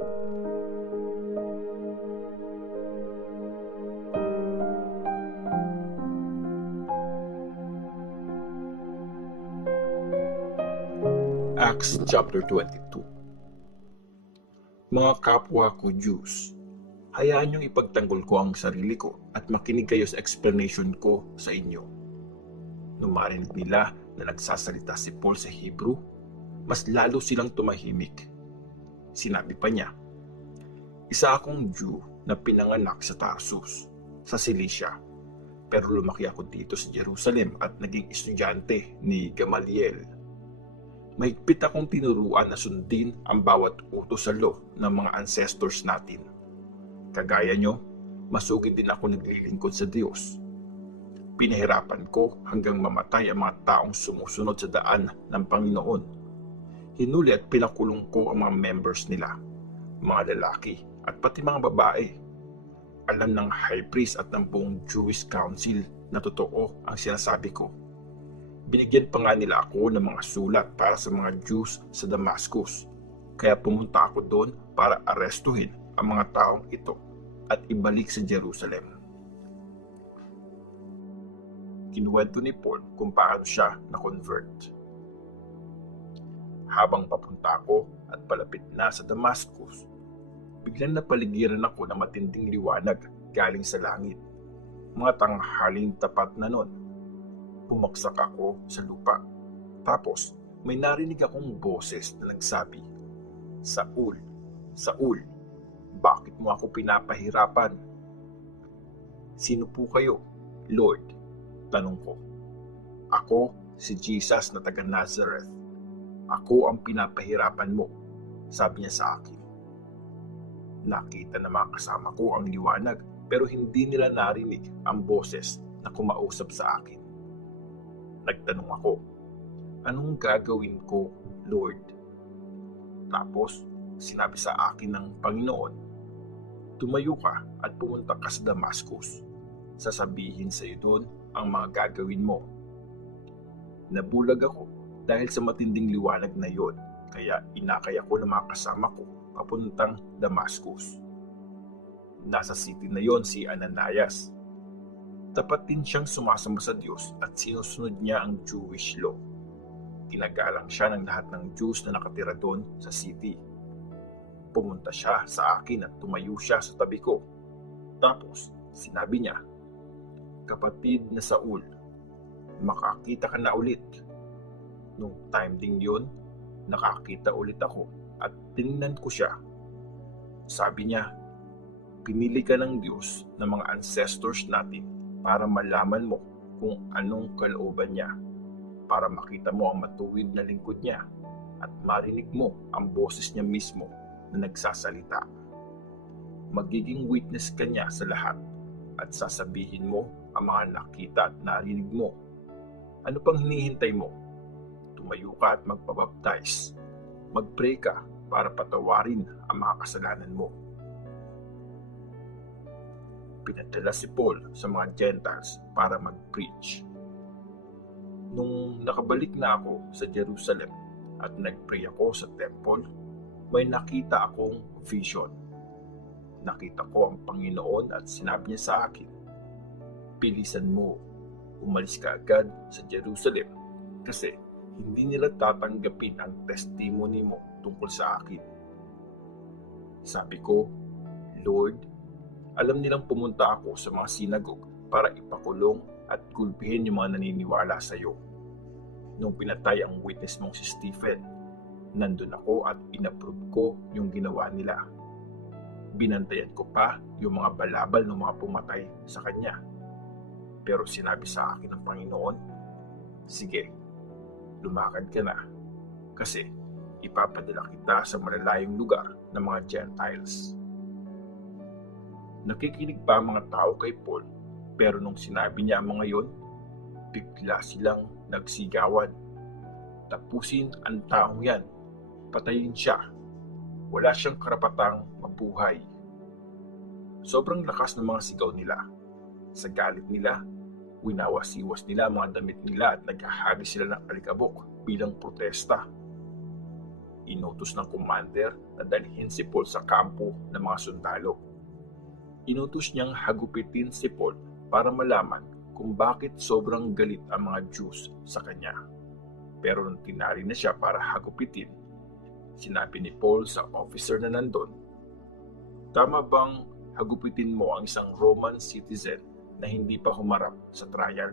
Acts chapter 22. Mga kapwa ko Jews, hayaan niyong ipagtanggol ko ang sarili ko at makinig kayo sa explanation ko sa inyo. Nung marinig nila na nagsasalita si Paul sa Hebrew, mas lalo silang tumahimik. Sinabi pa niya, "Isa akong Jew na pinanganak sa Tarsus, sa Cilicia, pero lumaki ako dito sa Jerusalem at naging estudyante ni Gamaliel. Mahigpit akong tinuruan na sundin ang bawat utos sa law ng mga ancestors natin. Kagaya nyo, masugid din ako naglilingkod sa Diyos. Pinahirapan ko hanggang mamatay ang mga taong sumusunod sa daan ng Panginoon. Hinuli at pinakulong ko ang mga members nila, mga lalaki at pati mga babae. Alam ng high priest at ng buong Jewish council na totoo ang sinasabi ko. Binigyan pa nga nila ako ng mga sulat para sa mga Jews sa Damascus. Kaya pumunta ako doon para arestuhin ang mga taong ito at ibalik sa Jerusalem." Kinuwento ni Paul kung paano siya na-convert. Habang papunta ako at palapit na sa Damascus, biglang napaligiran ako ng matinding liwanag galing sa langit. Mga tanghaling tapat na nun. Bumagsak ako sa lupa. Tapos, may narinig akong boses na nagsabi, "Saul, Saul, bakit mo ako pinapahirapan?" "Sino po kayo, Lord?" tanong ko. "Ako, si Jesus na taga Nazareth. Ako ang pinapahirapan mo," sabi niya sa akin. Nakita na mga kasama ko ang liwanag pero hindi nila narinig ang boses na kumausap sa akin. Nagtanong ako, "Anong gagawin ko, Lord?" Tapos, sinabi sa akin ng Panginoon, "Tumayo ka at pumunta ka sa Damascus. Sasabihin sa iyo doon ang mga gagawin mo." Nabulag ako dahil sa matinding liwanag na yon, kaya inakay ako ng mga kasama ko papuntang Damascus. Nasa city na yon si Ananias. Tapat din siyang sumasamba sa Diyos at sinusunod niya ang Jewish law. Tinagalang siya ng lahat ng Jews na nakatira doon sa city. Pumunta siya sa akin at tumayo siya sa tabi ko. Tapos, sinabi niya, "Kapatid na Saul, makakita ka na ulit." Nung time ding yun, nakakita ulit ako at tinignan ko siya. Sabi niya, "Pinili ka ng Diyos ng mga ancestors natin para malaman mo kung anong kalooban niya, para makita mo ang matuwid na lingkod niya at marinig mo ang boses niya mismo na nagsasalita. Magiging witness ka niya sa lahat at sasabihin mo ang mga nakita at narinig mo. Ano pang hinihintay mo? Tumayo ka at magpabaptize. Mag-pray ka para patawarin ang mga kasalanan mo." Pinadala si Paul sa mga Gentiles para mag-preach. Nung nakabalik na ako sa Jerusalem at nag-pray ako sa temple, may nakita akong vision. Nakita ko ang Panginoon at sinabi niya sa akin, "Bilisan mo, umalis ka agad sa Jerusalem kasi hindi nila tatanggapin ang testimony mo tungkol sa akin." Sabi ko, "Lord, alam nilang pumunta ako sa mga sinagog para ipakulong at gulpihin yung mga naniniwala sa iyo. Nung pinatay ang witness mong si Stephen, nandun ako at inapprove ko yung ginawa nila. Binantayan ko pa yung mga balabal ng mga pumatay sa kanya. Pero sinabi sa akin ng Panginoon, sige, lumakad ka na kasi ipapadala kita sa malalayong lugar ng mga Gentiles." Nakikinig pa ang mga tao kay Paul, pero nung sinabi niya ang mga yon, bigla silang nagsigawan. "Tapusin ang taong yan, patayin siya. Wala siyang karapatang mabuhay." Sobrang lakas ng mga sigaw nila. Sa galit nila, winawasiwas nila ang mga damit nila at naghahagis sila ng alikabok bilang protesta. Inutos ng commander na dalhin si Paul sa kampo ng mga sundalo. Inutos niyang hagupitin si Paul para malaman kung bakit sobrang galit ang mga Jews sa kanya. Pero nung tinari na siya para hagupitin, sinabi ni Paul sa officer na nandun, "Tama bang hagupitin mo ang isang Roman citizen na hindi pa humarap sa trial?"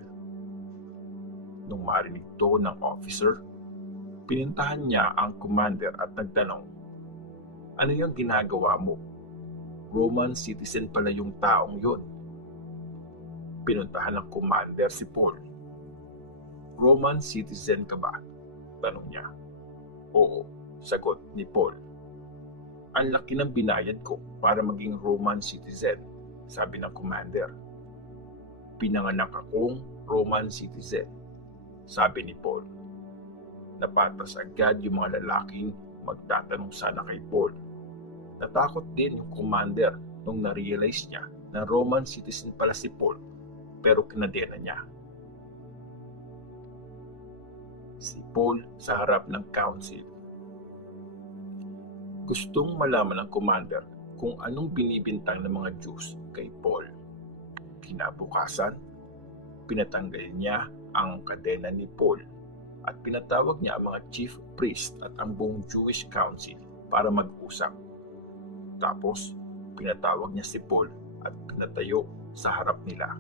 Nung marinig to ng officer, pinintahan niya ang commander at nagtanong, "Ano yung ginagawa mo? Roman citizen pala yung taong yon." Pinuntahan ng commander si Paul. "Roman citizen ka ba?" tanong niya. "Oo," sagot ni Paul. "Ang laki ng binayad ko para maging Roman citizen," sabi ng commander. "Pinanganak akong Roman citizen," sabi ni Paul. Napatas agad yung mga lalaking magtatanong sana kay Paul. Natakot din yung commander nung na-realize niya na Roman citizen pala si Paul, pero kinadena niya. Si Paul sa harap ng council. Gustong malaman ng commander kung anong binibintang ng mga Jews kay Paul. Kinabukasan, pinatanggal niya ang kadena ni Paul at pinatawag niya ang mga chief priest at ang buong Jewish council para mag-usap. Tapos, pinatawag niya si Paul at pinatayo sa harap nila.